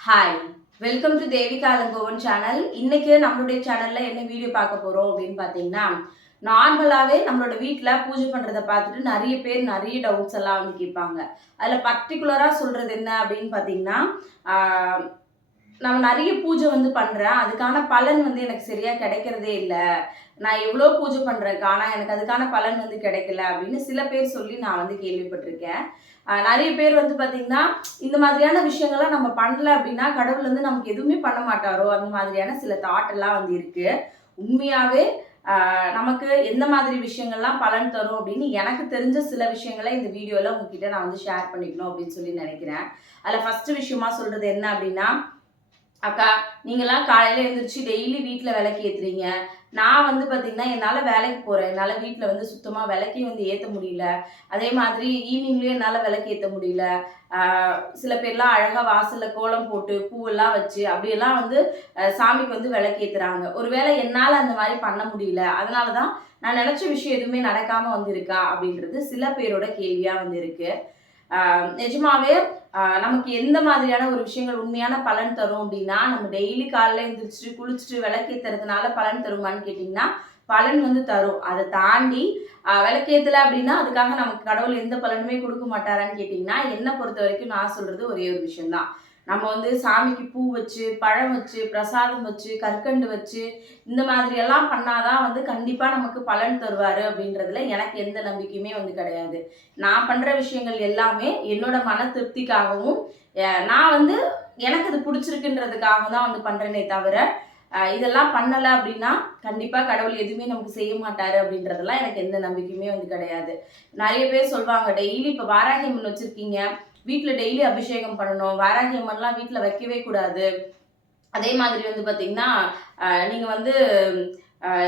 Hi, welcome to Devika Alangovan channel. இன்னைக்கு நம்மளுடைய சேனல்ல என்ன வீடியோ பார்க்க போறோம் அப்படின்னு பார்த்தீங்கன்னா, நார்மலாவே நம்மளோட வீட்ல பூஜை பண்றத பார்த்துட்டு நிறைய பேர் நிறைய டவுட்ஸ் எல்லாம் வந்து கேட்பாங்க. அதுல பர்ட்டிகுலரா சொல்றது என்ன அப்படின்னு பார்த்தீங்கன்னா, ஆஹ் நான் நிறைய பூஜை வந்து பண்றேன். அதுக்கான பலன் வந்து எனக்கு சரியா கிடைக்கிறதே இல்ல. நான் எவ்வளோ பூஜை பண்றேன். ஆனா எனக்கு அதுக்கான பலன் வந்து கிடைக்கல அப்படின்னு சில பேர் சொல்லி நான் வந்து கேள்விப்பட்டிருக்கேன். நிறைய பேர் வந்து பார்த்தீங்கன்னா, இந்த மாதிரியான விஷயங்கள்லாம் நம்ம பண்ணல அப்படின்னா, கடவுள் வந்து நமக்கு எதுவுமே பண்ண மாட்டாரோ! அந்த மாதிரியான சில தாட் எல்லாம் வந்து இருக்கு. உண்மையாவே நமக்கு எந்த மாதிரி விஷயங்கள்லாம் பலன் தரும் அப்படின்னு எனக்கு தெரிஞ்ச சில விஷயங்கள இந்த வீடியோல உங்ககிட்ட நான் வந்து ஷேர் பண்ணிக்கணும் அப்படின்னு சொல்லி நினைக்கிறேன். அதுல ஃபர்ஸ்ட் விஷயமா சொல்றது என்ன அப்படின்னா, அக்கா, நீங்கலாம் காலையில எழுந்திரிச்சு டெய்லி வீட்ல விளக்கு ஏத்துறீங்க. நான் வந்து பார்த்தீங்கன்னா, என்னால வேலைக்கு போறேன். என்னால வீட்ல வந்து சுத்தமா விளக்கே வந்து ஏத்த முடியல. அதே மாதிரி ஈவினிங்லயும் என்னால விளக்கு ஏத்த முடியல. ஆ சில பேர்லாம் அழகா வாசல்ல கோலம் போட்டு, பூவெல்லாம் வச்சு, அப்படியெல்லாம் வந்து சாமிக்கு வந்து விளக்கு ஏத்துறாங்க. ஒருவேளை என்னால அந்த மாரி பண்ண முடியல. அதனால தான் நான் நெனச்ச விஷயம் எதுவுமே நடக்காம வந்து இருக்கா? அப்படின்றது சில பேரோட கேள்வியா வந்து இருக்கு. நிஜமாவே நமக்கு எந்த மாதிரியான ஒரு விஷயங்கள் உண்மையான பலன் தரும் அப்படின்னா, நம்ம டெய்லி காலைல எந்திரிச்சுட்டு, குளிச்சுட்டு விளக்கேத்துறதுனால பலன் தருமான்னு கேட்டீங்கன்னா, பலன் வந்து தரும். அத தாண்டி விளக்கேத்தல அப்படின்னா, அதுக்காக நமக்கு கடவுள் எந்த பலனுமே குடுக்க மாட்டாரான்னு கேட்டீங்கன்னா, என்ன பொறுத்தவரைக்கும் நான் சொல்றது ஒரே ஒரு விஷயம் தான். நம்ம வந்து சாமிக்கு பூ வச்சு, பழம் வச்சு, பிரசாதம் வச்சு, கற்கண்டு வச்சு, இந்த மாதிரி எல்லாம் பண்ணாதான் வந்து கண்டிப்பா நமக்கு பலன் தருவாரு அப்படின்றதுல எனக்கு எந்த நம்பிக்கையுமே வந்து கிடையாது. நான் பண்ற விஷயங்கள் எல்லாமே என்னோட மன திருப்திக்காகவும், நான் வந்து எனக்கு அது புடிச்சிருக்குன்றதுக்காக தான் வந்து பண்றேனே தவிர, இதெல்லாம் பண்ணல அப்படின்னா, கண்டிப்பா கடவுள் எதுவுமே நமக்கு செய்ய மாட்டாரு அப்படின்றதெல்லாம் எனக்கு எந்த நம்பிக்கையுமே வந்து கிடையாது. நெறைய பேர் சொல்வாங்க, டெய்லி இப்ப வாராகி அம்மன் வச்சிருக்கீங்க, வீட்ல டெய்லி அபிஷேகம் பண்ணணும். வாராகி அம்மன்லாம் வீட்ல வைக்கவே கூடாது. அதே மாதிரி வந்து பார்த்தீங்கன்னா, நீங்க வந்து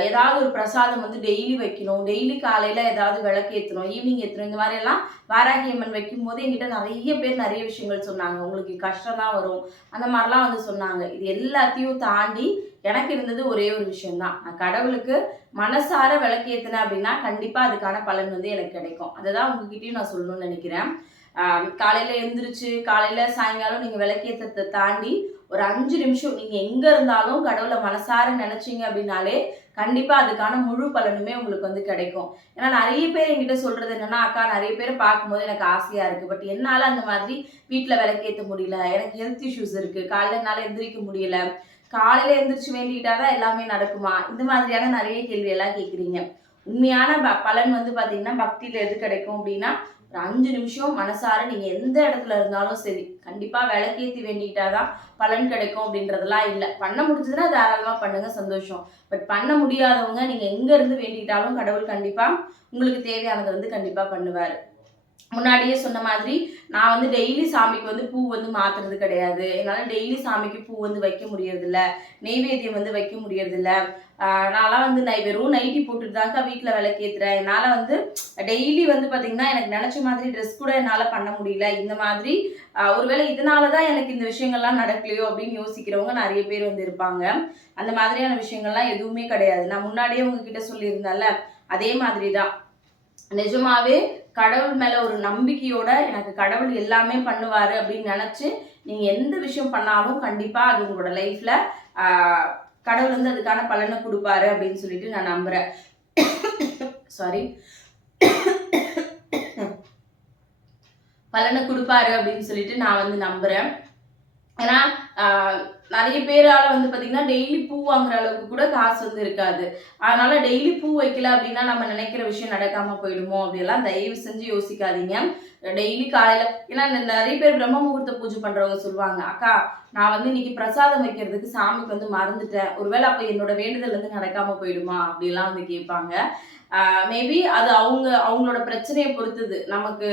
ஏதாவது ஒரு பிரசாதம் வந்து டெய்லி வைக்கணும். டெய்லி காலையில ஏதாவது விளக்கு ஏத்தணும், ஈவினிங் ஏத்தணும். இந்த மாரியெல்லாம் வாராகி அம்மன் வைக்கும்போது என்கிட்ட நெறைய பேர் நெறைய விஷயங்கள் சொன்னாங்க. உங்களுக்கு கஷ்டம் தான் வரும். அந்த மாரிலாம் வந்து சொன்னாங்க. இது எல்லாத்தையும் தாண்டி எனக்கு இருந்தது ஒரே ஒரு விஷயம் தான். நான் கடவுளுக்கு மனசார விளக்கு ஏத்துனேன் அப்படின்னா, கண்டிப்பா அதுக்கான பலன் வந்து எனக்கு கிடைக்கும். அததான் உங்ககிட்டயும் நான் சொல்லணும்னு நெனைக்கிறேன். காலையில எந்திரிச்சு, காலையில சாயங்காலம் நீங்க விளக்கேத்துறத தாண்டி, ஒரு 5 நிமிஷம் நீங்க எங்க இருந்தாலும் கடவுள மனசார நெனச்சீங்க அப்டின்னாலே, கண்டிப்பா அதுக்கான முழு பலனுமே உங்களுக்கு வந்து கிடைக்கும். ஏன்னா நெறைய பேர் என்கிட்ட சொல்றது என்னன்னா, "அக்கா, நெறைய பேர பார்க்கும்போது எனக்கு ஆசையா இருக்கு. பட் என்னால அந்த மாதிரி வீட்ல விளக்கேத்த முடியல. எனக்கு ஹெல்த் இஷ்யூஸ் இருக்கு. காலைல என்னால எந்திரிக்க முடியல. காலையில எந்திரிச்சு வேண்டிக்கிட்டா தான் எல்லாமே நடக்குமா?" இந்த மாதிரியான நெறைய கேள்வி எல்லாம் கேட்குறீங்க. உண்மையான பலன் வந்து பார்த்தீங்கன்னா, பக்தியில எது கிடைக்கும் அப்டின்னா, ஒரு 5 நிமிஷம் மனசார நீங்க எந்த இடத்துல இருந்தாலும் சரி, கண்டிப்பா விளக்கேத்தி வேண்டிக்கிட்டா தான் பலன் கிடைக்கும் அப்படின்றதெல்லாம் இல்ல. பண்ண முடிஞ்சதுன்னா தாராளமா பண்ணுங்க, சந்தோஷம். பட் பண்ண முடியாதவங்க நீங்க எங்க இருந்து வேண்டிக்கிட்டாலும் கடவுள் கண்டிப்பா உங்களுக்கு தேவையானத வந்து கண்டிப்பா பண்ணுவாரு. முன்னாடியே சொன்ன மாதிரி, நான் வந்து டெய்லி சாமிக்கு வந்து பூ வந்து மாத்துறது கிடையாது. என்னால டெய்லி சாமிக்கு பூ வந்து வைக்க முடியறதில்ல. நெய்வேத்தியம் வந்து வைக்க முடியறதில்ல. நான்லாம் வந்து வெறும் நைட்டி போட்டுட்டு தான்க்கா வீட்ல விளக்கேத்துறேன். என்னால வந்து டெய்லி வந்து பார்த்தீங்கன்னா, எனக்கு நெனச்ச மாதிரி ட்ரெஸ் கூட என்னால பண்ண முடியல. இந்த மாதிரி ஒருவேளை இதனால தான் எனக்கு இந்த விஷயங்கள்லாம் நடக்கலையோ அப்படின்னு யோசிக்கிறவங்க நெறைய பேர் வந்து இருப்பாங்க. அந்த மாதிரியான விஷயங்கள்லாம் எதுவுமே கிடையாது. நான் முன்னாடியே உங்ககிட்ட சொல்லியிருந்தேன்ல, அதே மாதிரி தான். நிஜமாவே கடவுள் மேல ஒரு நம்பிக்கையோட எனக்கு கடவுள் எல்லாமே பண்ணுவாரு அப்படின்னு நினைச்சு நீங்க எந்த விஷயம் பண்ணாலும் கண்டிப்பா அது உங்களோட லைஃப்ல கடவுள் வந்து அதுக்கான பலனை கொடுப்பாரு அப்படின்னு சொல்லிட்டு நான் நம்புறேன். சாரி. பலனை கொடுப்பாரு அப்படின்னு சொல்லிட்டு நான் வந்து நம்புறேன். ஏன்னா நிறைய பேரால வந்து பார்த்தீங்கன்னா, டெய்லி பூ வாங்குற அளவுக்கு கூட காசு வந்து இருக்காது. அதனால டெய்லி பூ வைக்கல அப்படின்னா, நம்ம நினைக்கிற விஷயம் நடக்காம போயிடுமோ அப்படியெல்லாம் தயவு செஞ்சு யோசிக்காதீங்க. டெய்லி காலையில ஏன்னா நிறைய பேர் பிரம்ம முகூர்த்த பூஜை பண்றவங்க சொல்லுவாங்க, "அக்கா, நான் வந்து இன்னைக்கு பிரசாதம் வைக்கிறதுக்கு சாமிக்கு வந்து மறந்துட்டேன். ஒருவேளை அப்ப என்னோட வேண்டுதல் வந்து நடக்காம போயிடுமா?" அப்படிலாம் வந்து கேட்பாங்க. மேபி அது அவங்களோட பிரச்சனைய பொறுத்தது. நமக்கு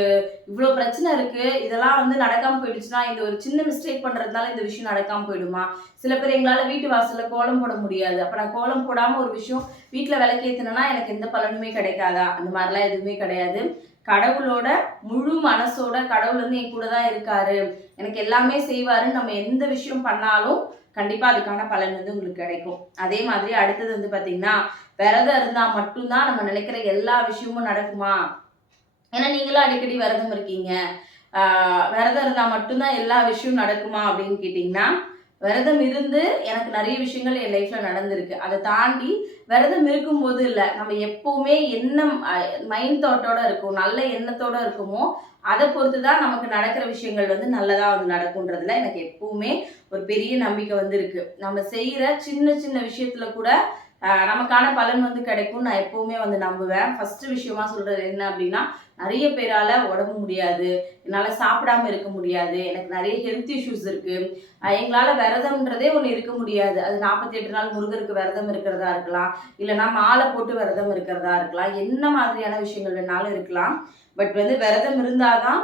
இவ்ளோ பிரச்சனை இருக்கு. இதெல்லாம் வந்து நடக்காம போயிடுச்சுன்னா, இந்த ஒரு சின்ன மிஸ்டேக் பண்றதுனால இந்த விஷயம் நடக்காம போயிடுமா? சில பேர் எங்களால வீட்டு வாசல்ல கோலம் போட முடியாது. அப்ப நான் கோலம் போடாம ஒரு விஷயம் வீட்ல விளக்கேத்துனேன்னா, எனக்கு எந்த பலனுமே கிடைக்காதா? அந்த மாரிலாம் எதுவுமே கிடையாது. கடவுளோட முழு மனசோட கடவுள் வந்து என் கூட தான் இருக்காரு. எனக்கு எல்லாமே செய்வாருன்னு நம்ம எந்த விஷயம் பண்ணாலும், கண்டிப்பா அதுக்கான பலன் வந்து உங்களுக்கு கிடைக்கும். அதே மாதிரி அடுத்தது வந்து பார்த்தீங்கன்னா, விரதம் இருந்தா மட்டும் தான் நம்ம நினைக்கிற எல்லா விஷயமும் நடக்குமா? ஏன்னா நீங்களும் அடிக்கடி விரதம் இருக்கீங்க. விரதம் இருந்தால் மட்டும்தான் எல்லா விஷயம் நடக்குமா அப்படின்னு கேட்டிங்கன்னா, விரதம் இருந்து எனக்கு நிறைய விஷயங்கள் என் லைஃப்பில் நடந்திருக்கு. அதை தாண்டி விரதம் இருக்கும்போது இல்லை, நம்ம எப்போவுமே எண்ணம் மைண்ட் தாட்டோட இருக்கும், நல்ல எண்ணத்தோட இருக்குமோ அதை பொறுத்து தான் நமக்கு நடக்கிற விஷயங்கள் வந்து நல்லதாக வந்து நடக்குன்றதுல எனக்கு எப்பவுமே ஒரு பெரிய நம்பிக்கை வந்து இருக்கு. நம்ம செய்கிற சின்ன சின்ன விஷயத்துல கூட நமக்கான பலன் வந்து கிடைக்கும்னு நான் எப்பவுமே வந்து நம்புவேன். ஃபர்ஸ்ட் விஷயமா சொல்றது என்ன அப்படின்னா, நிறைய பேரால உடம்பு முடியாது, என்னால் சாப்பிடாம இருக்க முடியாது, எனக்கு நிறைய ஹெல்த் இஷ்யூஸ் இருக்கு, எங்களால் விரதம்ன்றதே ஒன்று இருக்க முடியாது. அது 48 நாள் முருகருக்கு விரதம் இருக்கிறதா இருக்கலாம், இல்லைன்னா மாலை போட்டு விரதம் இருக்கிறதா இருக்கலாம், என்ன மாதிரியான விஷயங்கள் வேணாலும் இருக்கலாம். பட் வந்து விரதம் இருந்தாதான்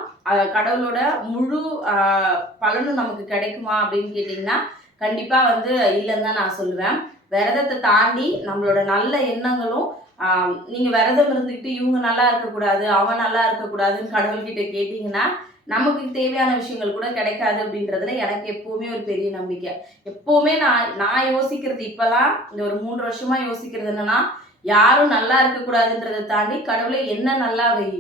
கடவுளோட முழு பலனும் நமக்கு கிடைக்குமா அப்படின்னு கேட்டிங்கன்னா, கண்டிப்பாக வந்து இல்லைன்னு தான் நான் சொல்லுவேன். விரதத்தை தாண்டி நம்மளோட நல்ல எண்ணங்களும், நீங்கள் விரதம் இருந்துக்கிட்டு இவங்க நல்லா இருக்கக்கூடாது, அவன் நல்லா இருக்கக்கூடாதுன்னு கடவுள்கிட்ட கேட்டிங்கன்னா, நமக்கு தேவையான விஷயங்கள் கூட கிடைக்காது அப்படின்றதுல எனக்கு எப்போவுமே ஒரு பெரிய நம்பிக்கை. எப்போவுமே நான் யோசிக்கிறது இப்போலாம் இந்த ஒரு 3 வருஷமாக யோசிக்கிறது என்னன்னா, யாரும் நல்லா இருக்கக்கூடாதுன்றதை தாண்டி கடவுளை என்ன நல்லா வை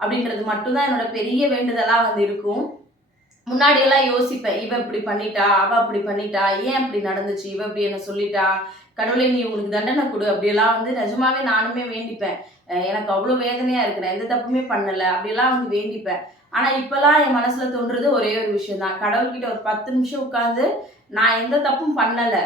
அப்படின்றது மட்டும்தான் என்னோட பெரிய வேண்டுதலாக வந்து இருக்கும். முன்னாடியெல்லாம் யோசிப்பேன், இவ இப்படி பண்ணிட்டா, அவ அப்படி பண்ணிட்டா, ஏன் அப்படி நடந்துச்சு, இவ இப்படி என்ன சொல்லிட்டா, கடவுளை நீ உனக்கு தண்டனை கொடு அப்படியெல்லாம் வந்து நிஜமாவே நானுமே வேண்டிப்பேன். எனக்கு அவ்வளோ வேதனையா இருக்கிறேன், எந்த தப்புமே பண்ணலை அப்படியெல்லாம் வந்து வேண்டிப்பேன். ஆனால் இப்போல்லாம் என் மனசில் தோன்றது ஒரே ஒரு விஷயம் தான், கடவுள்கிட்ட ஒரு 10 நிமிஷம் உட்காந்து நான் எந்த தப்பும் பண்ணலை,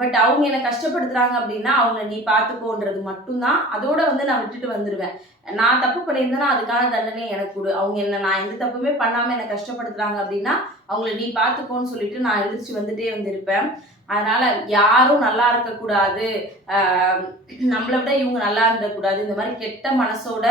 பட் அவங்க என்னை கஷ்டப்படுத்துறாங்க அப்படின்னா அவங்கள நீ பார்த்துக்கோன்றது மட்டும்தான். அதோட வந்து நான் விட்டுட்டு வந்துடுவேன். நான் தப்பு பண்ணியிருந்தேன்னா அதுக்கான தண்டனை எனக்கு கொடு, அவங்க என்ன நான் எந்த தப்புமே பண்ணாமல் என்னை கஷ்டப்படுத்துறாங்க அப்படின்னா அவங்கள நீ பார்த்துக்கோன்னு சொல்லிட்டு நான் எதிர்த்து வந்துட்டே வந்திருப்பேன். அதனால யாரும் நல்லா இருக்கக்கூடாது, நம்மளை விட இவங்க நல்லா இருந்தக்கூடாது, இந்த மாதிரி கெட்ட மனசோட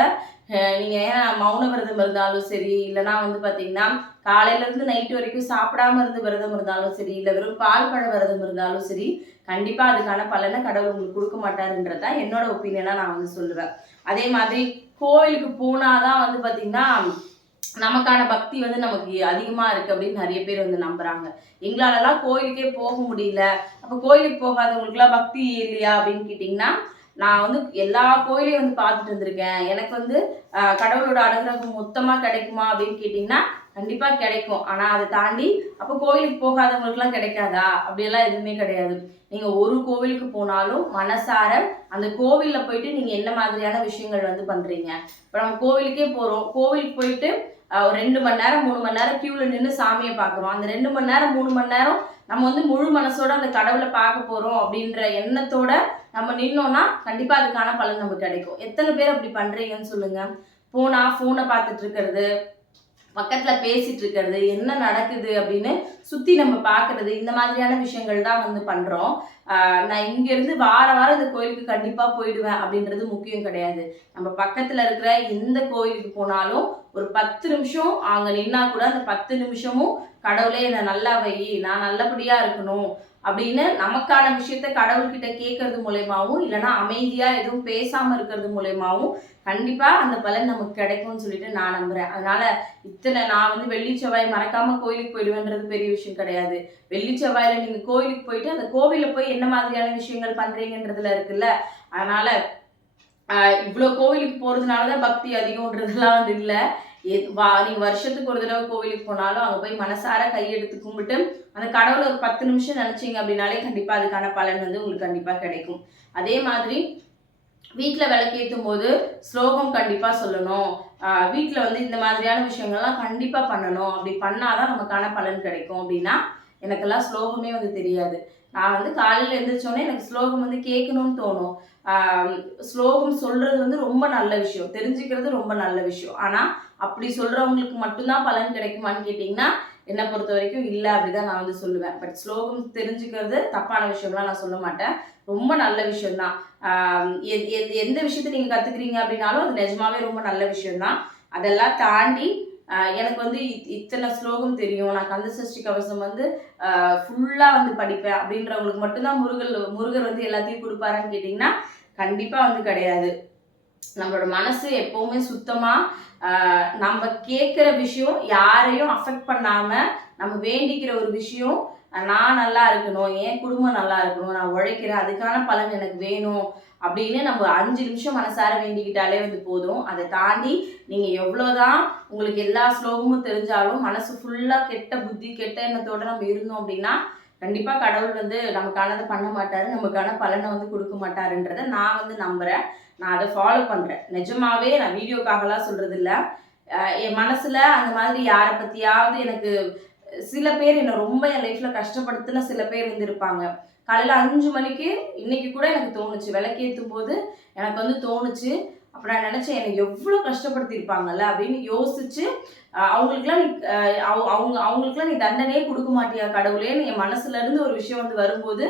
நீங்கள் ஏன் மௌன விரதம் இருந்தாலும் சரி, இல்லைனா வந்து பார்த்தீங்கன்னா காலையிலேருந்து நைட்டு வரைக்கும் சாப்பிடாம இருந்து விரதம் இருந்தாலும் சரி, இல்லை வெறும் பால் பழ விரதம் இருந்தாலும் சரி, கண்டிப்பாக அதுக்கான பலனை கடவுள் உங்களுக்கு கொடுக்க மாட்டாருன்றது தான் என்னோட ஒப்பீனியனாக நான் வந்து சொல்லுவேன். அதே மாதிரி கோவிலுக்கு போனாதான் வந்து பார்த்தீங்கன்னா நமக்கான பக்தி வந்து நமக்கு அதிகமாக இருக்குது அப்படின்னு நிறைய பேர் வந்து நம்புகிறாங்க. எங்களாலலாம் கோயிலுக்கே போக முடியல, அப்போ கோயிலுக்கு போகாதவங்களுக்குலாம் பக்தி இல்லையா அப்படின்னு கேட்டிங்கன்னா, நான் வந்து எல்லா கோயிலையும் வந்து பார்த்துட்டு இருந்திருக்கேன். எனக்கு வந்து கடவுளோட அனுகிரகம் மொத்தமாக கிடைக்குமா அப்படின்னு கேட்டிங்கன்னா கண்டிப்பாக கிடைக்கும். ஆனால் அதை தாண்டி அப்போ கோயிலுக்கு போகாதவங்களுக்குலாம் கிடைக்காதா அப்படியெல்லாம் எதுவுமே கிடையாது. நீங்கள் ஒரு கோவிலுக்கு போனாலும் மனசார அந்த கோவிலில் போயிட்டு நீங்கள் என்ன மாதிரியான விஷயங்கள் வந்து பண்ணுறீங்க. இப்போ நம்ம கோவிலுக்கே போகிறோம், கோவிலுக்கு போயிட்டு ஒரு 2 மணி நேரம் 3 மணி நேரம் க்யூவில் நின்று சாமியை பார்க்குறோம். அந்த 2 மணி நேரம் 3 மணி நேரம் நம்ம வந்து முழு மனசோட அந்த கடவுளை பார்க்க போகிறோம் அப்படின்ற எண்ணத்தோட நம்ம நின்னோம்னா கண்டிப்பாக அதுக்கான பலன் நமக்கு கிடைக்கும். எத்தனை பேர் அப்படி பண்ணுறீங்கன்னு சொல்லுங்கள். போனால் ஃபோனை பார்த்துட்டு இருக்கிறது, பக்கத்தில் பேசிட்டு இருக்கிறது, என்ன நடக்குது அப்படின்னு சுற்றி நம்ம பார்க்கறது, இந்த மாதிரியான விஷயங்கள் தான் வந்து பண்ணுறோம். நான் இங்கேருந்து வாரம் இந்த கோயிலுக்கு கண்டிப்பாக போயிடுவேன் அப்படின்றது முக்கியம் கிடையாது. நம்ம பக்கத்தில் இருக்கிற எந்த கோயிலுக்கு போனாலும் ஒரு 10 நிமிஷம் அங்கே நின்னா கூட அந்த 10 நிமிஷமும் கடவுளே என்னை நல்லா வை, நான் நல்லபடியாக இருக்கணும் அப்படின்னு நமக்கான விஷயத்த கடவுள்கிட்ட கேட்கறது மூலயமாவும், இல்லைன்னா அமைதியாக எதுவும் பேசாமல் இருக்கிறது மூலயமாவும் கண்டிப்பாக அந்த பலன் நமக்கு கிடைக்கும்னு சொல்லிட்டு நான் நம்புகிறேன். அதனால் நான் வந்து வெள்ளி செவ்வாய் மறக்காமல் கோயிலுக்கு போயிடுவேன்றது பெரிய விஷயம் கிடையாது. வெள்ளி செவ்வாயில் நீங்கள் கோயிலுக்கு போயிட்டு அந்த கோவிலில் போய் என்ன மாதிரியான விஷயங்கள் பண்ணுறீங்கன்றதுல இருக்குல்ல. அதனால் இவ்வளோ கோவிலுக்கு போகிறதுனால தான் பக்தி அதிகம்ன்றதுலாம் வந்து இல்லை. நீங்கள் வருஷத்துக்கு ஒரு தடவை கோவிலுக்கு போனாலும் அங்கே போய் மனசார கையெடுத்து கும்பிட்டு அந்த கடவுளை ஒரு 10 நிமிஷம் நினச்சிங்க அப்படின்னாலே கண்டிப்பாக அதுக்கான பலன் வந்து உங்களுக்கு கண்டிப்பாக கிடைக்கும். அதே மாதிரி வீட்டில் விளக்கேற்றும் போது ஸ்லோகம் கண்டிப்பாக சொல்லணும். வீட்டில் வந்து இந்த மாதிரியான விஷயங்கள்லாம் கண்டிப்பாக பண்ணணும். அப்படி பண்ணாதான் நமக்கான பலன் கிடைக்கும் அப்படின்னா எனக்கெல்லாம் ஸ்லோகமே வந்து தெரியாது. நான் வந்து காலையில் எழுந்திரிச்சோன்னே எனக்கு ஸ்லோகம் வந்து கேட்கணும்னு தோணும். ஸ்லோகம் சொல்கிறது வந்து ரொம்ப நல்ல விஷயம், தெரிஞ்சுக்கிறது ரொம்ப நல்ல விஷயம். ஆனால் அப்படி சொல்கிறவங்களுக்கு மட்டும்தான் பலன் கிடைக்குமான்னு கேட்டிங்கன்னா என்னை பொறுத்த வரைக்கும் இல்லை அப்படிதான் நான் வந்து சொல்லுவேன். பட் ஸ்லோகம் தெரிஞ்சுக்கிறது தப்பான விஷயம்லாம் நான் சொல்ல மாட்டேன், ரொம்ப நல்ல விஷயம்தான். எந்த விஷயத்த நீங்கள் கற்றுக்குறீங்க அப்படின்னாலும் அது நிஜமாவே ரொம்ப நல்ல விஷயம்தான். அதெல்லாம் தாண்டி எனக்கு வந்து இத்தனை ஸ்லோகம் தெரியும், நான் கந்த சஷ்டி கவசம் வந்து ஃபுல்லாக வந்து படிப்பேன் அப்படின்றவங்களுக்கு மட்டும்தான் முருகர் வந்து எல்லாத்தையும் கொடுப்பாரான்னு கேட்டிங்கன்னா கண்டிப்பாக வந்து கிடையாது. நம்மளோட மனசு எப்பவுமே சுத்தமா நம்ம கேட்குற விஷயம் யாரையும் அஃபெக்ட் பண்ணாம நம்ம வேண்டிக்கிற ஒரு விஷயம், நான் நல்லா இருக்கணும், என் குடும்பம் நல்லா இருக்கணும், நான் உழைக்கிறேன், அதுக்கான பலன் எனக்கு வேணும் அப்படின்னு நம்ம 5 நிமிஷம் மனசார வேண்டிக்கிட்டாலே வந்து போதும். அதை தாண்டி நீங்க எவ்வளோதான் உங்களுக்கு எல்லா ஸ்லோகமும் தெரிஞ்சாலும் மனசு ஃபுல்லா கெட்ட புத்தி கெட்ட எண்ணத்தோட நம்ம இருந்தோம் அப்படின்னா கண்டிப்பா கடவுள் வந்து நமக்கானதை பண்ண மாட்டாரு, நமக்கான பலனை வந்து கொடுக்க மாட்டாருன்றதை நான் வந்து நம்புறேன். நான் அதை ஃபாலோ பண்றேன். நிஜமாவே நான் வீடியோக்காகலாம் சொல்றது இல்லை. என் மனசுல அந்த மாதிரி யாரை பத்தியாவது எனக்கு சில பேர் என்ன ரொம்ப என் லைஃப்ல கஷ்டப்படுத்தின சில பேர் இருந்திருப்பாங்க. காலையில 5 மணிக்கு இன்னைக்கு கூட எனக்கு தோணுச்சு, விளக்கேற்றும் போது எனக்கு வந்து தோணுச்சு. அப்ப நான் நினைச்சேன், என்னை எவ்வளோ கஷ்டப்படுத்தியிருப்பாங்கல்ல அப்படின்னு யோசிச்சு, அவங்களுக்குலாம் நீ அவங்களுக்குலாம் நீ தண்டனையே கொடுக்க மாட்டியா கடவுளேன்னு என் மனசுல இருந்து ஒரு விஷயம் வந்து வரும்போது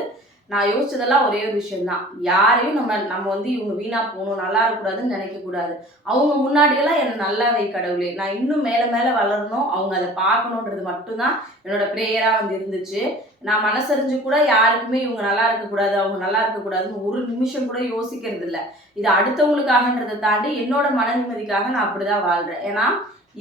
நான் யோசிச்சதெல்லாம் ஒரே ஒரு விஷயம் தான். யாரையும் நம்ம வந்து இவங்க வீணா போகணும், நல்லா இருக்கக்கூடாதுன்னு நினைக்கக்கூடாது. அவங்க முன்னாடியெல்லாம் என்னை நல்லா வை கடவுளே, நான் இன்னும் மேலே மேலே வளரணும், அவங்க அதை பார்க்கணுன்றது மட்டும்தான் என்னோட ப்ரேயராக வந்து இருந்துச்சு. நான் மனசறிஞ்சு கூட யாருக்குமே இவங்க நல்லா இருக்கக்கூடாது, அவங்க நல்லா இருக்கக்கூடாதுன்னு ஒரு நிமிஷம் கூட யோசிக்கிறது இல்லை. இது அடுத்தவங்களுக்காகன்றதை தாண்டி என்னோட மன நிம்மதிக்காக நான் அப்படிதான் வாழ்றேன். ஏன்னா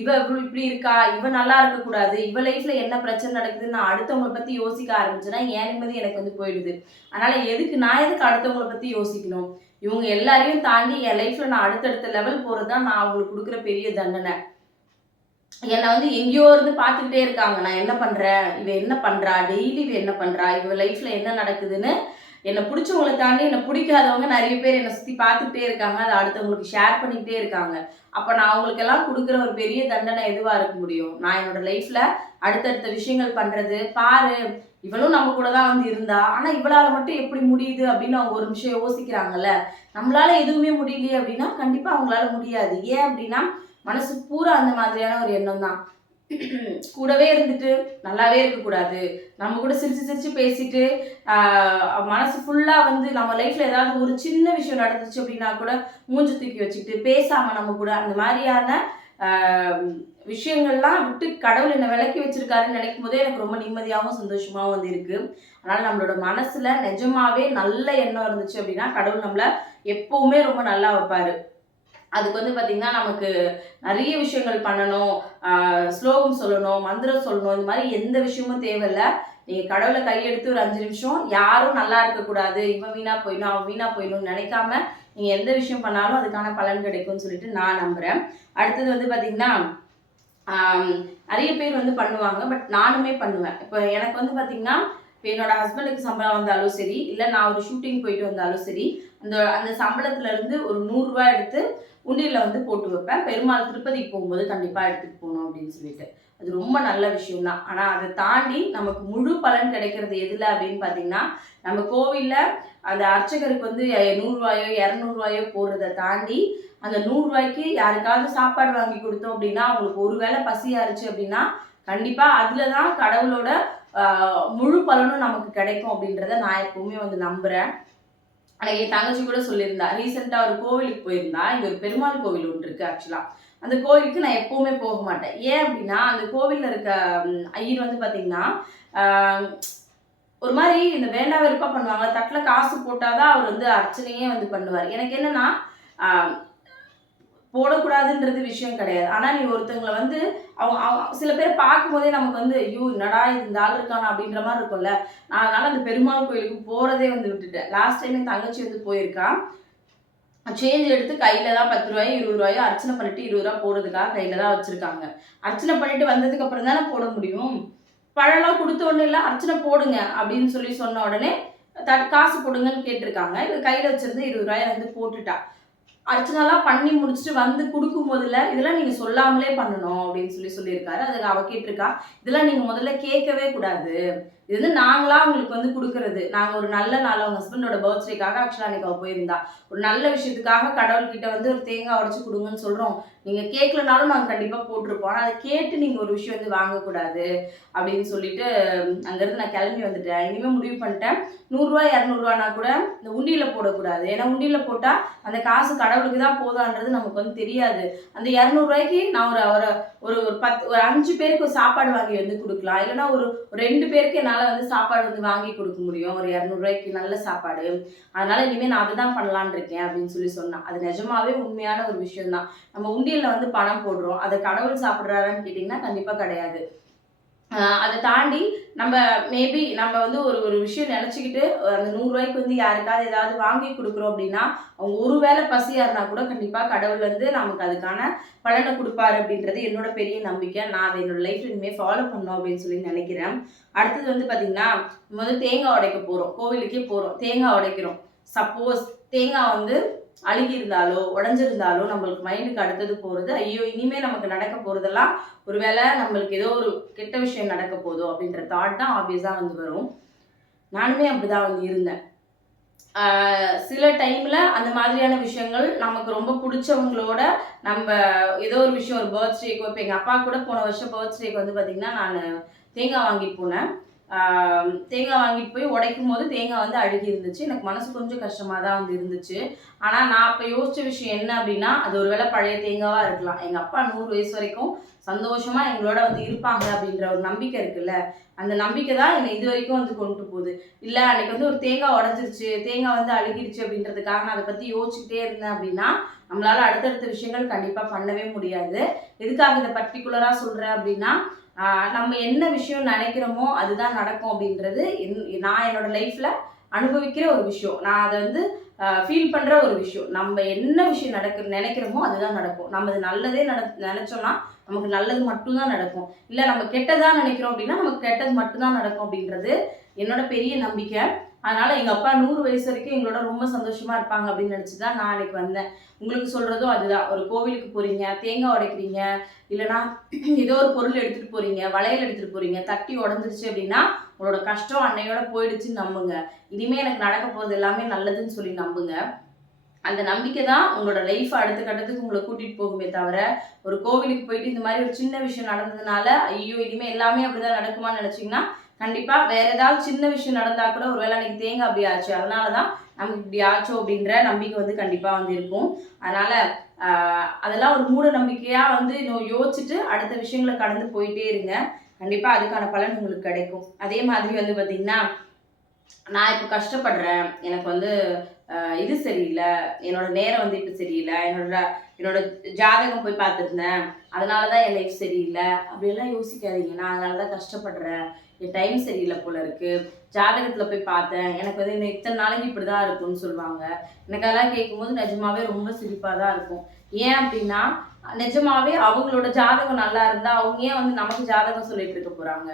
இவ இப்படி இருக்கா, இவ நல்லா இருக்கக்கூடாது, இவ லைஃப்ல என்ன பிரச்சனை நடக்குதுன்னு நான் அடுத்தவங்களை பத்தி யோசிக்க ஆரம்பிச்சேன்னா என் நிம்மதி எனக்கு வந்து போயிடுது. அதனால நான் எதுக்கு அடுத்தவங்களை பத்தி யோசிக்கணும்? இவங்க எல்லாரையும் தாண்டி என் லைஃப்ல நான் அடுத்தடுத்த லெவல் போறதுதான் நான் அவங்களுக்கு கொடுக்குற பெரிய தண்டனை. என்னை வந்து எங்கேயோ இருந்து பார்த்துக்கிட்டே இருக்காங்க, நான் என்ன பண்றேன், இவ என்ன பண்றா, டெய்லி இவ என்ன பண்றா, இவ லைஃப்ல என்ன நடக்குதுன்னு என்னை பிடிச்சவங்களை தாண்டி என்னை பிடிக்காதவங்க நிறைய பேர் என்னை சுற்றி பார்த்துக்கிட்டே இருக்காங்க, அதை அடுத்தவங்களுக்கு ஷேர் பண்ணிக்கிட்டே இருக்காங்க. அப்போ நான் அவங்களுக்கெல்லாம் கொடுக்குற ஒரு பெரிய தண்டனை எதுவாக இருக்க முடியும்? நான் என்னோட லைஃப்பில் அடுத்தடுத்த விஷயங்கள் பண்ணுறது, பாரு இவளும் நம்ம கூட தான் வந்து இருந்தா, ஆனால் இவளால் மட்டும் எப்படி முடியுது அப்படின்னு அவங்க ஒரு நிமிஷம் யோசிக்கிறாங்கல்ல. நம்மளால எதுவுமே முடியலையே அப்படின்னா கண்டிப்பாக அவங்களால முடியாது. ஏன் அப்படின்னா மனசு பூரா அந்த மாதிரியான ஒரு எண்ணம் தான். கூடவே இருந்துட்டு நல்லாவே இருக்கக்கூடாது, நம்ம கூட சிரிச்சு சிரிச்சு பேசிட்டு மனசு ஃபுல்லா வந்து நம்ம லைஃப்ல ஏதாவது ஒரு சின்ன விஷயம் நடந்துச்சு அப்படின்னா கூட மூஞ்சி தூக்கி வச்சுக்கிட்டு பேசாம நம்ம கூட அந்த மாதிரியான விஷயங்கள்லாம் விட்டு கடவுள் என்ன விளக்கி வச்சிருக்காருன்னு நினைக்கும் போதே எனக்கு ரொம்ப நிம்மதியாகவும் சந்தோஷமாகவும் வந்து இருக்கு. அதனால நம்மளோட மனசுல நிஜமாவே நல்ல எண்ணம் இருந்துச்சு அப்படின்னா கடவுள் நம்மள எப்பவுமே ரொம்ப நல்லா வைப்பாரு. அதுக்கு வந்து பார்த்திங்கன்னா நமக்கு நிறைய விஷயங்கள் பண்ணணும், ஸ்லோகம் சொல்லணும், மந்திரம் சொல்லணும், இந்த மாதிரி எந்த விஷயமும் தேவையில்லை. நீங்கள் கடவுளை கையெடுத்து ஒரு 5 நிமிஷம் யாரும் நல்லா இருக்கக்கூடாது, இவன் வீணாக போயிடணும், அவன் வீணாக போயிடணும்னு நினைக்காம நீங்கள் எந்த விஷயம் பண்ணாலும் அதுக்கான பலன் கிடைக்கும்னு சொல்லிட்டு நான் நம்புகிறேன். அடுத்தது வந்து பார்த்திங்கன்னா நிறைய பேர் வந்து பண்ணுவாங்க, பட் நானுமே பண்ணுவேன். இப்போ எனக்கு வந்து பார்த்திங்கன்னா இப்போ என்னோட ஹஸ்பண்டுக்கு சம்பளம் வந்தாலும் சரி, இல்லை நான் ஒரு ஷூட்டிங் போயிட்டு வந்தாலும் சரி, அந்த சம்பளத்துலேருந்து ஒரு 100 ரூபா எடுத்து உண்டியலில் வந்து போட்டு வைப்பேன். பெருமாள் திருப்பதிக்கு போகும்போது கண்டிப்பாக எடுத்துகிட்டு போகணும் அப்படின்னு சொல்லிட்டு. அது ரொம்ப நல்ல விஷயம் தான். ஆனால் அதை தாண்டி நமக்கு முழு பலன் கிடைக்கிறது எதில் அப்படின்னு பார்த்தீங்கன்னா, நம்ம கோவிலில் அந்த அர்ச்சகருக்கு வந்து 100 ரூபாயோ 200 ரூபாயோ போடுறதை தாண்டி அந்த 100 ரூபாய்க்கு யாருக்காவது சாப்பாடு வாங்கி கொடுத்தோம் அப்படின்னா, அவங்களுக்கு ஒரு வேளை பசியாருச்சு அப்படின்னா கண்டிப்பாக அதில் தான் கடவுளோட முழு பலனும் நமக்கு கிடைக்கும் அப்படின்றத நான் எப்பவுமே வந்து நம்புகிறேன். ஆனால் என் தங்கச்சி கூட சொல்லியிருந்தா, ரீசெண்டாக ஒரு கோவிலுக்கு போயிருந்தா. இங்கே ஒரு பெருமாள் கோவில் ஒன்று இருக்குது ஆக்சுவலாக. அந்த கோவிலுக்கு நான் எப்போவுமே போக மாட்டேன். ஏன் அப்படின்னா அந்த கோவிலில் இருக்க ஐயர் வந்து பார்த்திங்கன்னா ஒரு மாதிரி இந்த வேண்டா வெறுப்பாக பண்ணுவாங்க. தட்டில் காசு போட்டால் தான் அவர் வந்து அர்ச்சனையே வந்து பண்ணுவார். எனக்கு என்னென்னா போடக்கூடாதுன்றது விஷயம் கிடையாது. ஆனால் நீ ஒருத்தவங்களை வந்து அவங்க சில பேர் பார்க்கும்போதே நமக்கு வந்து ஐயோ என்னடா இந்த ஆள் இருக்கானா அப்படின்ற மாதிரி இருக்கும்ல. நான் அதனால் அந்த பெருமாள் கோயிலுக்கு போகிறதே வந்து விட்டுட்டேன். லாஸ்ட் டைம் என் தங்கச்சி வந்து போயிருக்கா. சேஞ்ச் எடுத்து கையில் தான் 10 ரூபாயோ 20 ரூபாயோ அர்ச்சனை பண்ணிட்டு 20 ரூபா போடுறதுக்காக கையில் தான் வச்சுருக்காங்க. அர்ச்சனை பண்ணிட்டு வந்ததுக்கு அப்புறம் தானே போட முடியும். பழம்லாம் கொடுத்த உடனே இல்லை அர்ச்சனை போடுங்க அப்படின்னு சொன்ன உடனே காசு போடுங்கன்னு கேட்டிருக்காங்க. இது கையில் வச்சிருந்து 20 ரூபாயை வந்து போட்டுட்டா. அர்ச்சனாலாம் பண்ணி முடிச்சுட்டு வந்து கொடுக்கும் போதுல இதெல்லாம் நீங்கள் சொல்லாமலே பண்ணணும் அப்படின்னு சொல்லியிருக்காரு. அதுக்கு அவ கேட்டிருக்கா, இதெல்லாம் நீங்கள் முதல்ல கேட்கவே கூடாது, இது வந்து நாங்களா உங்களுக்கு வந்து கொடுக்கறது. நாங்கள் ஒரு நல்ல நாள் அவங்க ஹஸ்பண்டோட பர்த்டேக்காக ஆக்சுவலாக அன்றைக்கி அவள் போயிருந்தா. ஒரு நல்ல விஷயத்துக்காக கடவுள்கிட்ட வந்து ஒரு தேங்காய் உடச்சி கொடுங்கன்னு சொல்கிறோம். நீங்கள் கேட்கலனாலும் நாங்கள் கண்டிப்பாக போட்டிருப்போம். ஆனால் அதை கேட்டு நீங்கள் ஒரு விஷயம் வந்து வாங்கக்கூடாது அப்படின்னு சொல்லிட்டு அங்கேருந்து நான் கிளம்பி வந்துட்டேன். இனிமேல் முடிவு பண்ணிட்டேன், 100 ரூபா 200 ரூபானா கூட இந்த உண்டியில் போடக்கூடாது. ஏன்னா உண்டியில் போட்டால் அந்த காசு கடவுளுக்கு தான் போதான்றது நமக்கு வந்து தெரியாது. அந்த 200 ரூபாய்க்கு நான் ஒரு 5 பேருக்கு ஒரு சாப்பாடு வாங்கி வந்து குடுக்கலாம். இல்லன்னா ஒரு 2 பேருக்கு என்னால வந்து சாப்பாடு வந்து வாங்கி குடுக்க முடியும். ஒரு ரூ. 200 நல்ல சாப்பாடு. அதனால இனிமே நான் அதுதான் பண்ணலான்னு இருக்கேன் அப்படின்னு சொன்னா. அது நிஜமாவே உண்மையான ஒரு விஷயம் தான். நம்ம உண்டியல்ல வந்து பணம் போடுறோம். அத கடவுள் சாப்பிடுறாரான்னு கேட்டீங்கன்னா, கண்டிப்பா கிடையாது. அத தாண்டி நம்ம மேபி நம்ம வந்து ஒரு ஒரு விஷயம் நெனச்சுக்கிட்டு அந்த ரூ. 100 வந்து யாருக்காவது ஏதாவது வாங்கி குடுக்குறோம் அப்டின்னா, அவங்க ஒரு வேள பசியா இருந்தா கூட கண்டிப்பா கடவுள் வந்து நமக்கு அதுக்கான பலன குடுப்பாரு அப்டின்றது என்னோட பெரிய நம்பிக்கை. நான் அத என்னோட லைஃப்ல இனிமே ஃபாலோ பண்ணணும் அப்டின்னு சொல்லி நெனைக்கிறேன். அடுத்தது வந்து பாத்தீங்கன்னா, நம்ம வந்து தேங்காய் உடைக்க போறோம். கோவிலுக்கே போறோம். தேங்காய் உடைக்கிறோம். சப்போஸ் தேங்காய் வந்து அழுகி இருந்தாலோ, உடைஞ்சிருந்தாலோ நம்மளுக்கு மைண்டுக்கு அடுத்தது போறது, ஐயோ! இனிமே நமக்கு நடக்க போறதெல்லாம் ஒருவேளை நம்மளுக்கு ஏதோ ஒரு கெட்ட விஷயம் நடக்க போதோ அப்படின்ற தாட் தான் ஆப்வியஸா வந்து வரும். நானுமே அப்படிதான் வந்து இருந்தேன். சில டைம்ல அந்த மாதிரியான விஷயங்கள் நமக்கு ரொம்ப புடிச்சவங்களோட நம்ப ஏதோ ஒரு விஷயம் ஒரு பர்த்டேக்கோ இப்ப எங்க அப்பா கூட போன வருஷம் பர்த்டேக்கு வந்து பார்த்தீங்கன்னா, நானு தேங்காய் வாங்கிட்டு போனேன். தேங்காய் வாங்கிட்டு போய் உடைக்கும்போது தேங்காய் வந்து அழுகி இருந்துச்சு. எனக்கு மனசு கொஞ்சம் கஷ்டமா தான் வந்து இருந்துச்சு. ஆனா நான் அப்ப யோசிச்ச விஷயம் என்ன அப்படின்னா, அது ஒரு வேளை பழைய தேங்காவா இருக்கலாம். எங்க அப்பா 100 வயசு வரைக்கும் சந்தோஷமா எங்களோட வந்து இருப்பாங்க அப்படின்ற ஒரு நம்பிக்கை இருக்குல்ல. அந்த நம்பிக்கை தான் என்னை இதுவரைக்கும் வந்து கொண்டு போகுது. இல்ல அன்னைக்கு வந்து ஒரு தேங்காய் உடைஞ்சிருச்சு, தேங்காய் வந்து அழுகிடுச்சு அப்படின்றதுக்காக நான் அத பத்தி யோசிச்சுக்கிட்டே இருந்தேன் அப்படின்னா, நம்மளால அடுத்தடுத்த விஷயங்கள் கண்டிப்பா பண்ணவே முடியாது. எதுக்காக இத பர்ட்டிகுலரா சொல்றேன் அப்படின்னா, நம்ம என்ன விஷயம் நினைக்கிறோமோ அதுதான் நடக்கும் அப்படின்றது நான் என்னோட லைஃப்ல அனுபவிக்கிற ஒரு விஷயம். நான் அத வந்து ஃபீல் பண்ற ஒரு விஷயம். நம்ம என்ன விஷயம் நினைக்கிறோமோ அதுதான் நடக்கும். நம்ம அது நல்லதே நினைச்சோம்னா, நமக்கு நல்லது மட்டும் தான் நடக்கும். இல்ல நம்ம கெட்டதா நினைக்கிறோம் அப்படின்னா, நமக்கு கெட்டது மட்டும் தான் நடக்கும் அப்படின்றது என்னோட பெரிய நம்பிக்கை. அதனால எங்க அப்பா 100 வயசு வரைக்கும் எங்களோட ரொம்ப சந்தோஷமா இருப்பாங்க அப்படின்னு நினைச்சு தான் நான் அன்னைக்கு வந்தேன். உங்களுக்கு சொல்றதும் அதுதான். ஒரு கோவிலுக்கு போறீங்க, தேங்காய் உடைக்கிறீங்க, இல்லன்னா ஏதோ ஒரு பொருள் எடுத்துட்டு போறீங்க, வளையல் எடுத்துட்டு போறீங்க, தட்டி உடைஞ்சிருச்சு அப்படின்னா, உங்களோட கஷ்டம் அன்னையோட போயிடுச்சுன்னு நம்புங்க. இனிமே எனக்கு நடக்க போறது எல்லாமே நல்லதுன்னு சொல்லி நம்புங்க. அந்த நம்பிக்கை தான் உங்களோட லைஃப் அடுத்த கட்டத்துக்கு உங்கள கூட்டிட்டு போகுமே தவிர, ஒரு கோவிலுக்கு போயிட்டு இந்த மாரி ஒரு சின்ன விஷயம் நடந்ததுனால, ஐயோ! இனிமே எல்லாமே அப்படிதான் நடக்குமான்னு நெனச்சீங்கன்னா, கண்டிப்பா வேற ஏதாவது சின்ன விஷயம் நடந்தா கூட ஒரு வேளை அன்னைக்கு தேங்காய் அப்படி ஆச்சு. அதனால தான் நமக்கு இப்படி ஆச்சோ அப்படின்ற நம்பிக்கை வந்து கண்டிப்பா வந்து இருக்கும். அதனால அ அதெல்லாம் ஒரு மூட நம்பிக்கையா வந்து இன்னும் யோசிச்சுட்டு அடுத்த விஷயங்கள கடந்து போயிட்டே இருங்க. கண்டிப்பா அதுக்கான பலன் உங்களுக்கு கிடைக்கும். அதே மாதிரி வந்து பார்த்தீங்கன்னா, நான் இப்ப கஷ்டப்படுறேன். எனக்கு வந்து இது சரியில்ல. என்னோட நேரம் வந்து இப்ப சரியில்ல. என்னோட ஜாதகம் போய் பார்த்துருந்தேன். அதனால தான் என் லைஃப் சரியில்ல. அப்படியெல்லாம் யோசிக்காதீங்க. நான் அதனால தான் கஷ்டப்படுறேன். என் டைம் சரியில்ல போல இருக்கு. ஜாதகத்துல போய் பார்த்தேன். எனக்கு வந்து இன்னும் இத்தன நாளைக்கு இப்படிதான் இருக்கும்னு சொல்லுவாங்க. எனக்கு அதெல்லாம் கேட்கும்போது நிஜமாவே ரொம்ப சிரிப்பா தான் இருக்கும். ஏன் அப்படின்னா, நிஜமாவே அவங்களோட ஜாதகம் நல்லா இருந்தா, அவங்க ஏன் வந்து நமக்கு ஜாதகம் சொல்லிட்டு இருக்க போறாங்க?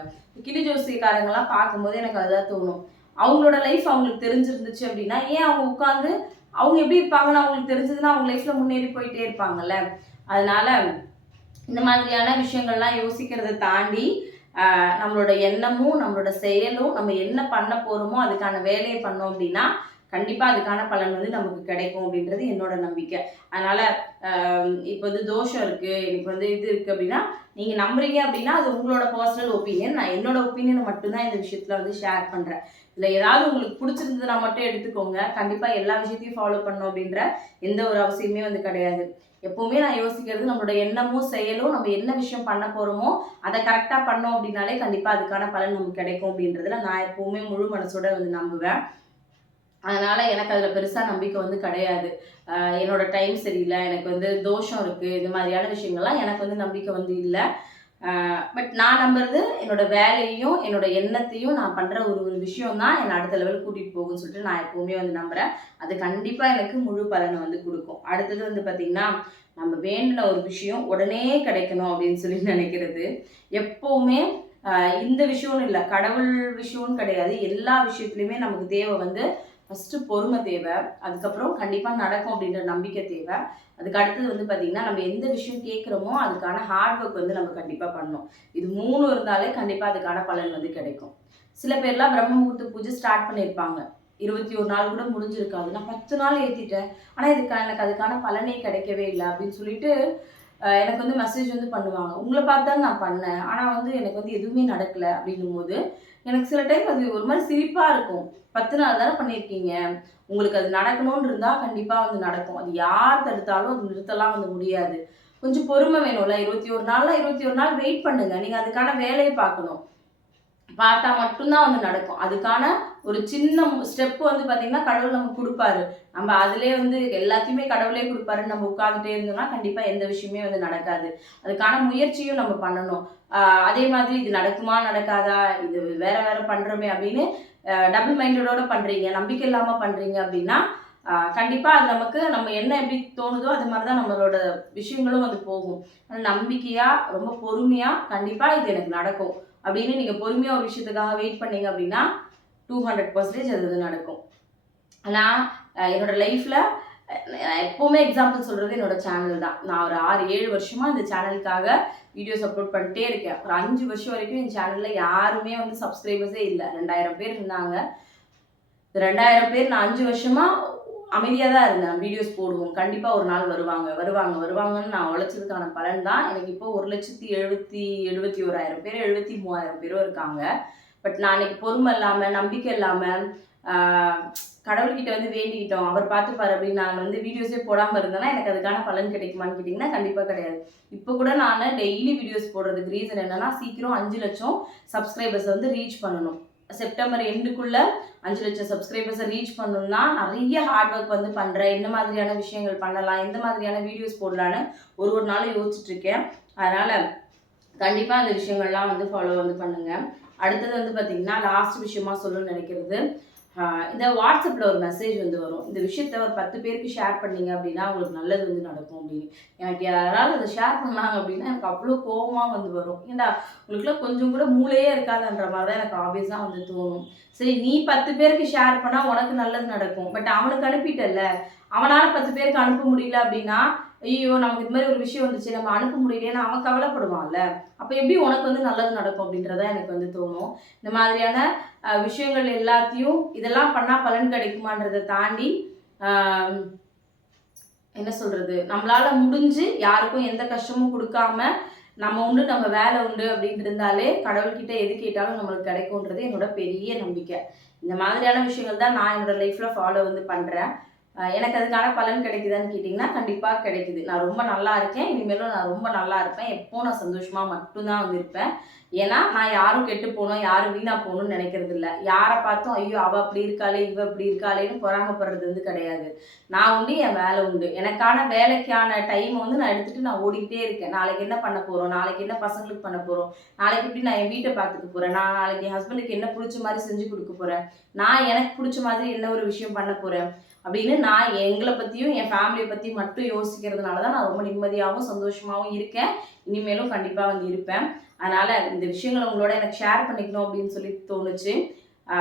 கிளி ஜோசியக்காரங்கலாம் பார்க்கும்போது எனக்கு அதுதான் தோணும். அவங்களோட லைஃப் அவங்களுக்கு தெரிஞ்சிருந்துச்சு அப்படின்னா, ஏன் அவங்க உட்கார்ந்து அவங்க எப்படி இருப்பாங்கன்னு அவங்களுக்கு தெரிஞ்சதுன்னா, அவங்க லைஃப்ல முன்னேறி போயிட்டே இருப்பாங்கல்ல. அதனால இந்த மாதிரியான விஷயங்கள்லாம் யோசிக்கிறத தாண்டி, நம்மளோட எண்ணமும், நம்மளோட செயலும், நம்ம என்ன பண்ண போறோமோ அதுக்கான வேலைய பண்ணோம் அப்படின்னா, கண்டிப்பா அதுக்கான பலன் வந்து நமக்கு கிடைக்கும் அப்படின்றது என்னோட நம்பிக்கை. அதனால இப்போ வந்து தோஷம் இருக்கு, எனக்கு வந்து இது இருக்கு அப்படின்னா, நீங்க நம்புறீங்க அப்படின்னா, அது உங்களோட பர்சனல் ஒப்பீனியன். நான் என்னோட ஒப்பீனியன மட்டும் தான் இந்த விஷயத்துல வந்து ஷேர் பண்றேன். இதுல ஏதாவது உங்களுக்கு பிடிச்சிருந்ததுனா மட்டும் எடுத்துக்கோங்க. கண்டிப்பா எல்லா விஷயத்தையும் ஃபாலோ பண்ணணும் அப்படின்ற எந்த ஒரு அவசியமே வந்து கிடையாது. எப்பவுமே நான் யோசிக்கிறது நம்மளோட எண்ணமும், செயலும் நம்ம என்ன விஷயம் பண்ண போறோமோ, அத கரெக்ட்டா பண்ணோம் அப்படின்னாலே கண்டிப்பா அதுக்கான பலன் நமக்கு கிடைக்கும் அப்படின்றதுல நான் எப்பவுமே முழு மனசோட வந்து நம்புவேன். அதனால எனக்கு அதுல பெருசா நம்பிக்கை வந்து கிடையாது. என்னோட டைம் சரியில்ல, எனக்கு வந்து தோஷம் இருக்கு, இந்த மாதிரியான விஷயங்கள்லாம் எனக்கு வந்து நம்பிக்கை வந்து இல்ல. பட் நான் நம்புறது என்னோட வேலையையும், என்னோட எண்ணத்தையும் நான் பண்ற ஒரு ஒரு விஷயம் தான் என்ன அடுத்த லெவலுக்கு கூட்டிட்டு போகும்ன்னு சொல்லிட்டு நான் எப்பவுமே வந்து நம்புறேன். அது கண்டிப்பா எனக்கு முழு பலன வந்து குடுக்கும். அடுத்தது வந்து பார்த்தீங்கன்னா, நம்ம வேண்டுன ஒரு விஷயம் உடனே கிடைக்கணும் அப்படின்னு சொல்லி நினைக்கிறது. எப்பவுமே அ இந்த விஷயம்னு இல்ல. கடவுள் விஷயம்னு கிடையாது. எல்லா விஷயத்துலயுமே நமக்கு தேவை வந்து ஃபர்ஸ்ட்டு பொறுமை தேவை. அதுக்கப்புறம் கண்டிப்பா நடக்கும் அப்படின்ற நம்பிக்கை தேவை. அதுக்கு அடுத்தது வந்து பார்த்தீங்கன்னா, நம்ம எந்த விஷயம் கேட்குறோமோ, அதுக்கான ஹார்ட் ஒர்க் வந்து நம்ம கண்டிப்பா பண்ணணும். இது 3 இருந்தாலே கண்டிப்பா அதுக்கான பலன் வந்து கிடைக்கும். சில பேர்லாம் பிரம்ம முகூர்த்த பூஜை ஸ்டார்ட் பண்ணியிருப்பாங்க. 21 நாள் கூட முடிஞ்சிருக்காது. நான் 10 நாள் ஏத்திட்டேன். ஆனா எனக்கு அதுக்கான பலனே கிடைக்கவே இல்ல அப்படின்னு சொல்லிட்டு, எனக்கு வந்து மெசேஜ் வந்து பண்ணுவாங்க. உங்கள பார்த்து தான் நான் பண்ணேன். ஆனா வந்து எனக்கு வந்து எதுவுமே நடக்கல அப்படின்னும்போது, எனக்கு சில டைம் அது ஒரு மாரி சிரிப்பா இருக்கும். 10 நாள் தானே பண்ணியிருக்கீங்க. உங்களுக்கு அது நடக்கணும்னு இருந்தா கண்டிப்பா வந்து நடக்கும். அது யார் தடுத்தாலும் அது நிறுத்தலாம் வந்து முடியாது. கொஞ்சம் பொறுமை வேணும்ல. 21 நாள்னா 21 நாள் வெயிட் பண்ணுங்க. நீங்க அதுக்கான வேலையை பார்க்கணும். பார்த்தா மட்டும்தான் வந்து நடக்கும். அதுக்கான ஒரு சின்ன ஸ்டெப் வந்து பார்த்தீங்கன்னா, கடவுள் நமக்கு குடுப்பாரு. நம்ம அதிலயே வந்து எல்லாத்தையுமே கடவுளே குடுப்பாருன்னு நம்ம உட்கார்ந்துட்டே இருந்தோம்னா, கண்டிப்பா எந்த விஷயமே வந்து நடக்காது. அதுக்கான முயற்சியும் நம்ம பண்ணணும். அ அதே மாதிரி இது நடக்குமா? நடக்காதா? இது வேற வேற பண்றோமே அப்படின்னு டபுள் மைண்டடோட பண்றீங்க, நம்பிக்கை இல்லாம பண்றீங்க அப்படின்னா, கண்டிப்பா அது நமக்கு நம்ம என்ன எப்படி தோணுதோ அது மாரி தான் நம்மளோட விஷயங்களும் வந்து போகும். ஆனா நம்பிக்கையா, ரொம்ப பொறுமையா, கண்டிப்பா இது எனக்கு நடக்கும் அப்படின்னு நீங்க பொறுமையா ஒரு விஷயத்துக்காக வெயிட் பண்ணீங்க அப்படின்னா, 200% அது வந்து நடக்கும். நான் என்னோட லைஃப்ல எப்பவுமே எக்ஸாம்பிள் சொல்றது என்னோட சேனல் தான். நான் ஒரு 6, 7 வருஷமா இந்த சேனலுக்காக வீடியோஸ் அப்லோட் பண்ணிட்டே இருக்கேன். ஒரு 5 வருஷம் வரைக்கும் என் சேனல்ல யாருமே வந்து சப்ஸ்கிரைபர்ஸே இல்ல. 2000 பேர் இருந்தாங்க. 2000 பேர் நான் 5 வருஷமா அமைதியா தான் இருந்தேன். வீடியோஸ் போடுவோம். கண்டிப்பா ஒரு நாள் வருவாங்க, வருவாங்க, வருவாங்கன்னு நான் உழைச்சதுக்கான பலன் தான் எனக்கு இப்போ 1,71,1000 பேர், 73,000 பேரும் இருக்காங்க. பட் நான் அன்னைக்கு பொறுமை இல்லாம, நம்பிக்கை இல்லாம, ஆ கடவுள்கிட்ட வந்து வேண்டிக்கிட்டோம். அவர் பார்த்துப்பாரு அப்படின்னு நான் வந்து வீடியோஸே போடாம இருந்தேன்னா, எனக்கு அதுக்கான பலன் கிடைக்குமான்னு கேட்டீங்கன்னா, கண்டிப்பா கிடையாது. இப்போ கூட நானு டெய்லி வீடியோஸ் போடுறதுக்கு ரீசன் என்னன்னா, சீக்கிரம் 5,00,000 சப்ஸ்கிரைபர்ஸ் வந்து ரீச் பண்ணணும். செப்டம்பர் எண்டுக்குள்ள 5,00,000 சப்ஸ்கிரைபர்ஸை ரீச் பண்ணணும்னா, நிறைய ஹார்ட் ஒர்க் வந்து பண்றேன். என்ன மாதிரியான விஷயங்கள் பண்ணலாம்? எந்த மாதிரியான வீடியோஸ் போடலான்னு ஒரு ஒரு நாளும் யோசிச்சுட்டு இருக்கேன். அதனால கண்டிப்பா அந்த விஷயங்கள்லாம் வந்து ஃபாலோ வந்து பண்ணுங்க. அடுத்தது வந்து பார்த்தீங்கன்னா, லாஸ்ட் விஷயமா சொல்லணும்னு நினைக்கிறது, இந்த வாட்ஸ்அப்ல ஒரு மெசேஜ் வந்து வரும். இந்த விஷயத்த ஒரு 10 பேருக்கு ஷேர் பண்ணீங்க அப்படின்னா, உங்களுக்கு நல்லது வந்து நடக்கும் அப்படின்னு. எனக்கு யாராவது அத ஷேர் பண்ணாங்க அப்படின்னா, எனக்கு அவ்வளோ கோவமா வந்து வரும். ஏன்டா உங்களுக்குலாம் கொஞ்சம் கூட மூளையே இருக்காதுன்ற மாரி தான் எனக்கு ஆப்வியஸா வந்து தோணும். சரி நீ 10 பேருக்கு ஷேர் பண்ணா உனக்கு நல்லது நடக்கும். பட் அவனுக்கு அனுப்பிட்டல்ல, அவனால 10 பேருக்கு அனுப்ப முடியல அப்படின்னா, ஐயய்யோ! நமக்கு இது மாரி ஒரு விஷயம் வந்துச்சு. நம்ம அனுப்ப முடியலையேன்னு அவன் கவலைப்படுவான்ல. அப்ப எப்படி உனக்கு வந்து நல்லது நடக்கும் அப்படின்றது தான் எனக்கு வந்து தோணும். இந்த மாதிரியான விஷயங்கள் எல்லாத்தையும் இதெல்லாம் பண்ணா பலன் கிடைக்குமான்றத தாண்டி, அ என்ன சொல்றது? நம்மளால முடிஞ்சு யாருக்கும் எந்த கஷ்டமும் குடுக்காம, நம்ம உண்டு நம்ம வேலை உண்டு அப்படின்னு இருந்தாலே, கடவுள்கிட்ட எது கேட்டாலும் நம்மளுக்கு கிடைக்கும்ன்றது என்னோட பெரிய நம்பிக்கை. இந்த மாதிரியான விஷயங்கள் தான் நான் என்னோட லைஃப்ல ஃபாலோ வந்து பண்றேன். எனக்கு அதுக்கான பலன் கிடைக்குதான்னு கேட்டிங்கன்னா, கண்டிப்பா கிடைக்குது. நான் ரொம்ப நல்லா இருக்கேன். இனிமேலும் நான் ரொம்ப நல்லா இருப்பேன். எப்பவும் நான் சந்தோஷமா மட்டும் தான் வந்து இருப்பேன். ஏன்னா, நான் யாரும் கெட்டு போணும், யாரும் வீணா போணும்னு நினைக்கிறது இல்ல. யார பார்த்தும், ஐயோ! அவ அப்படி இருக்காளே, இவ இப்படி இருக்காளேன்னு பொறாமைப்படுறது வந்து கிடையாது. நான் உண்டு, என் வேலை உண்டு. எனக்கான வேலைக்கான டைம் வந்து நான் எடுத்துட்டு நான் ஓடிக்கிட்டே இருக்கேன். நாளைக்கு என்ன பண்ண போறோம்? நாளைக்கு என்ன பசங்களுக்கு பண்ண போறோம்? நாளைக்கு எப்படி நான் என் வீட்ட பார்த்துக்க போறேன்? நான் நாளைக்கு என் ஹஸ்பண்டுக்கு என்ன புடிச்ச மாரி செஞ்சு குடுக்க போறேன்? நான் எனக்கு புடிச்ச மாதிரி என்ன ஒரு விஷயம் பண்ண போறேன்? அப்படின்னு நான் எங்கள பத்தியும், என் ஃபேமிலிய பத்தியும் மட்டும் யோசிக்கிறதுனால தான் நான் ரொம்ப நிம்மதியாவும், சந்தோஷமாவும் இருக்கேன். இனிமேலும் கண்டிப்பா வந்து இருப்பேன். அதனால இந்த விஷயங்கள உங்களோட எனக்கு ஷேர் பண்ணிக்கணும் அப்படின்னு சொல்லி தோணுச்சு. ஆ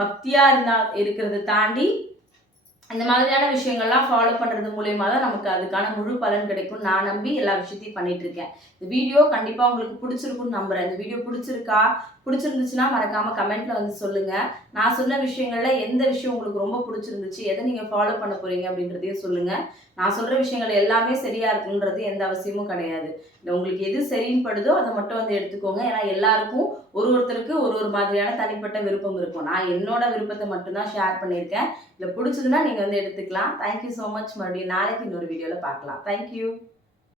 பக்தியா இருக்கிறத தாண்டி இந்த மாதிரியான விஷயங்கள்லாம் ஃபாலோ பண்றது மூலியமா தான் நமக்கு அதுக்கான முழு பலன் கிடைக்கும்னு நான் நம்பி எல்லா விஷயத்தையும் பண்ணிட்டு இருக்கேன். இந்த வீடியோ கண்டிப்பா உங்களுக்கு பிடிச்சிருக்கும்னு நம்புறேன். இந்த வீடியோ பிடிச்சிருக்கா? பிடிச்சிருந்துச்சுன்னா மறக்காம கமெண்ட்ல வந்து சொல்லுங்க. நான் சொன்ன விஷயங்கள்ல எந்த விஷயம் உங்களுக்கு ரொம்ப பிடிச்சிருந்துச்சு? எத நீங்க ஃபாலோ பண்ண போறீங்க அப்படின்றதையும் சொல்லுங்க. நான் சொல்ற விஷயங்கள் எல்லாமே சரியா இருக்குன்றது எந்த அவசியமும் கிடையாது. உங்களுக்கு எது சரின்னு படுதோ அத மட்டும் வந்து எடுத்துக்கோங்க. ஏன்னா எல்லாருக்கும் ஒருத்தருக்கு ஒரு ஒரு மாதிரியான தனிப்பட்ட விருப்பம் இருக்கும். நான் என்னோட விருப்பத்த மட்டும் தான் ஷேர் பண்ணியிருக்கேன். இல்ல புடிச்சதுன்னா நீங்க வந்து எடுத்துக்கலாம். Thank you so much. மறுபடியும் நாளைக்கு இன்னொரு வீடியோல பார்க்கலாம். Thank you.